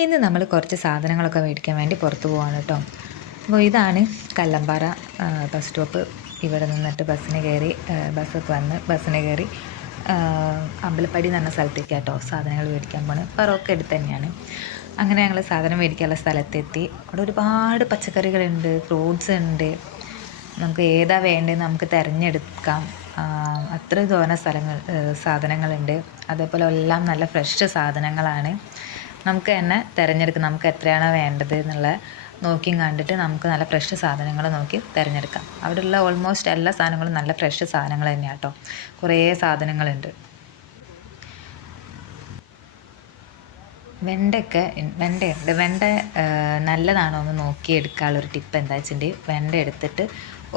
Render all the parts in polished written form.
ഇന്ന് നമ്മൾ കുറച്ച് സാധനങ്ങളൊക്കെ മേടിക്കാൻ വേണ്ടി പുറത്ത് പോവാണ് കേട്ടോ. അപ്പോൾ ഇതാണ് കല്ലമ്പാറ ബസ് സ്റ്റോപ്പ്. ഇവിടെ നിന്നിട്ട് ബസ്സിന് കയറി ബസ്സൊക്കെ വന്ന് ബസ്സിന് കയറി അമ്പലപ്പടി എന്ന് പറഞ്ഞ സ്ഥലത്തേക്ക് കേട്ടോ സാധനങ്ങൾ മേടിക്കാൻ പോണ്. ഫറോക്ക് അടുത്ത് തന്നെയാണ്. അങ്ങനെ ഞങ്ങൾ സാധനം മേടിക്കാനുള്ള സ്ഥലത്തെത്തി. അവിടെ ഒരുപാട് പച്ചക്കറികളുണ്ട്, ഫ്രൂട്ട്സ് ഉണ്ട്. നമുക്ക് ഏതാ വേണ്ടതെന്ന് നമുക്ക് തിരഞ്ഞെടുക്കാം. അത്ര തോന്നെ സാധനങ്ങളുണ്ട്. അതേപോലെ എല്ലാം നല്ല ഫ്രഷ് സാധനങ്ങളാണ്. നമുക്ക് തന്നെ തിരഞ്ഞെടുക്കാം, നമുക്ക് എത്രയാണോ വേണ്ടത് എന്നുള്ള നോക്കിയും കണ്ടിട്ട് നമുക്ക് നല്ല ഫ്രഷ് സാധനങ്ങൾ നോക്കി തിരഞ്ഞെടുക്കാം. അവിടെയുള്ള ഓൾമോസ്റ്റ് എല്ലാ സാധനങ്ങളും നല്ല ഫ്രഷ് സാധനങ്ങൾ തന്നെയാണ് കേട്ടോ. കുറേ സാധനങ്ങളുണ്ട്. വെണ്ടയുണ്ട്. വെണ്ട നല്ലതാണോ എന്ന് നോക്കി എടുക്കാനുള്ളൊരു ടിപ്പ് എന്താ വെച്ചിട്ടുണ്ടെങ്കിൽ വെണ്ട എടുത്തിട്ട്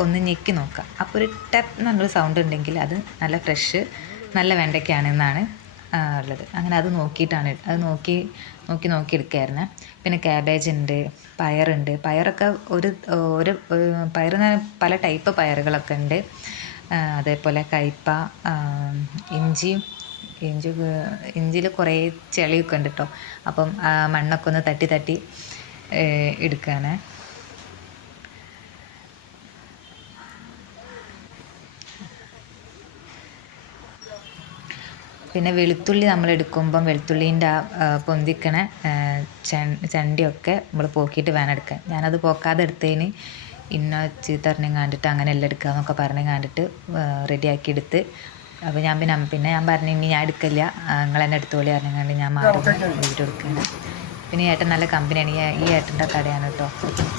ഒന്ന് ഞെക്കി നോക്കുക. അപ്പോൾ ഒരു ടെപ്പ് എന്നുള്ളൊരു സൗണ്ട് ഉണ്ടെങ്കിൽ അത് നല്ല ഫ്രഷ് നല്ല വെണ്ടയ്ക്കാണെന്നാണ് ഉള്ളത്. അങ്ങനെ അത് നോക്കിയിട്ടാണ് അത് നോക്കി എടുക്കുകയായിരുന്നു. പിന്നെ ക്യാബേജ് ഉണ്ട്, പയറുണ്ട്. പയറൊക്കെ ഒരു പയറിന് പല ടൈപ്പ് പയറുകളൊക്കെ ഉണ്ട്. അതേപോലെ കയ്പ്പ, ഇഞ്ചിയിൽ കുറേ ചെളിയൊക്കെ ഉണ്ട് കേട്ടോ. അപ്പം മണ്ണൊക്കെ ഒന്ന് തട്ടി എടുക്കുകയാണ്. പിന്നെ വെളുത്തുള്ളി നമ്മൾ എടുക്കുമ്പം വെളുത്തുള്ളീൻ്റെ പൊന്തിക്കണ ചണ്ടിയൊക്കെ നമ്മൾ പോക്കിയിട്ട് വേണം എടുക്കാൻ. ഞാനത് പോക്കാതെ എടുത്തതിന് ഇന്ന ചീത്ത പറഞ്ഞു കണ്ടിട്ട് അങ്ങനെ എല്ലാം എടുക്കുക എന്നൊക്കെ പറഞ്ഞ് കണ്ടിട്ട് റെഡിയാക്കി എടുത്ത്. അപ്പോൾ ഞാൻ ഞാൻ പറഞ്ഞു ഇനി ഞാൻ എടുക്കില്ല, നിങ്ങൾ തന്നെ എടുത്തോളി പറഞ്ഞുകൊണ്ട് ഞാൻ മാറി വീഡിയോ എടുക്കുകയാണ്. പിന്നെ ഈ ഏട്ടൻ നല്ല കമ്പനിയാണ്. ഈ ഏട്ടൻ്റെ കടയാണ് കേട്ടോ.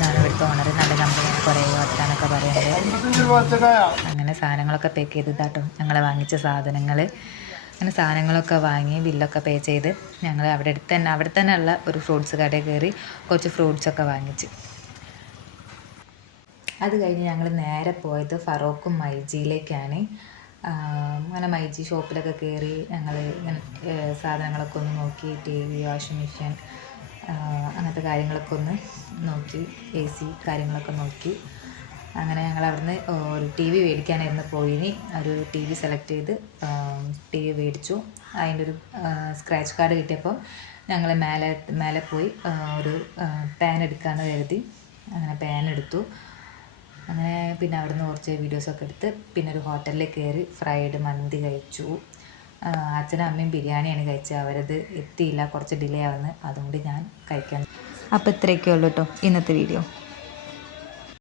ഞാൻ ഇവിടുത്തെ ഓണർ നല്ല കമ്പനിയാണ്, കുറേ വർത്താനൊക്കെ പറയുന്നത്. അങ്ങനെ സാധനങ്ങളൊക്കെ പാക്ക് ചെയ്തതാട്ടോ ഞങ്ങൾ വാങ്ങിച്ച സാധനങ്ങൾ. അങ്ങനെ സാധനങ്ങളൊക്കെ വാങ്ങി ബില്ലൊക്കെ പേ ചെയ്ത് ഞങ്ങൾ അവിടെ തന്നെ ഉള്ള ഒരു ഫ്രൂട്ട്സ് കടയിൽ കയറി കുറച്ച് ഫ്രൂട്ട്സൊക്കെ വാങ്ങിച്ച്. അത് കഴിഞ്ഞ് ഞങ്ങൾ നേരെ പോയത് ഫറോക്കും മൈജിയിലേക്കാണ്. അങ്ങനെ മൈജി ഷോപ്പിലൊക്കെ കയറി ഞങ്ങൾ സാധനങ്ങളൊക്കെ ഒന്ന് നോക്കി. TV, വാഷിംഗ് മെഷീൻ, അങ്ങനത്തെ കാര്യങ്ങളൊക്കെ ഒന്ന് നോക്കി. AC കാര്യങ്ങളൊക്കെ നോക്കി. അങ്ങനെ ഞങ്ങൾ അവിടുന്ന് ഒരു TV മേടിക്കാനായിരുന്നു പോയിനി. ഒരു TV സെലക്ട് ചെയ്ത് TV മേടിച്ചു. അതിൻ്റെ ഒരു സ്ക്രാച്ച് കാർഡ് കിട്ടിയപ്പോൾ ഞങ്ങൾ മേലെ പോയി ഒരു പാൻ എടുക്കാമെന്ന് കരുതി. അങ്ങനെ പാൻ എടുത്തു. അങ്ങനെ പിന്നെ അവിടുന്ന് കുറച്ച് വീഡിയോസൊക്കെ എടുത്ത് പിന്നെ ഒരു ഹോട്ടലിൽ കയറി ഫ്രൈഡ് മന്തി കഴിച്ചു. അച്ഛനും അമ്മയും ബിരിയാണിയാണ് കഴിച്ചത്. അവരത് എത്തിയില്ല, കുറച്ച് ഡിലേ ആവുന്നു. അതുകൊണ്ട് ഞാൻ കഴിക്കാൻ. അപ്പോൾ ഇത്രയൊക്കെ ഉള്ളൂ കേട്ടോ ഇന്നത്തെ വീഡിയോ.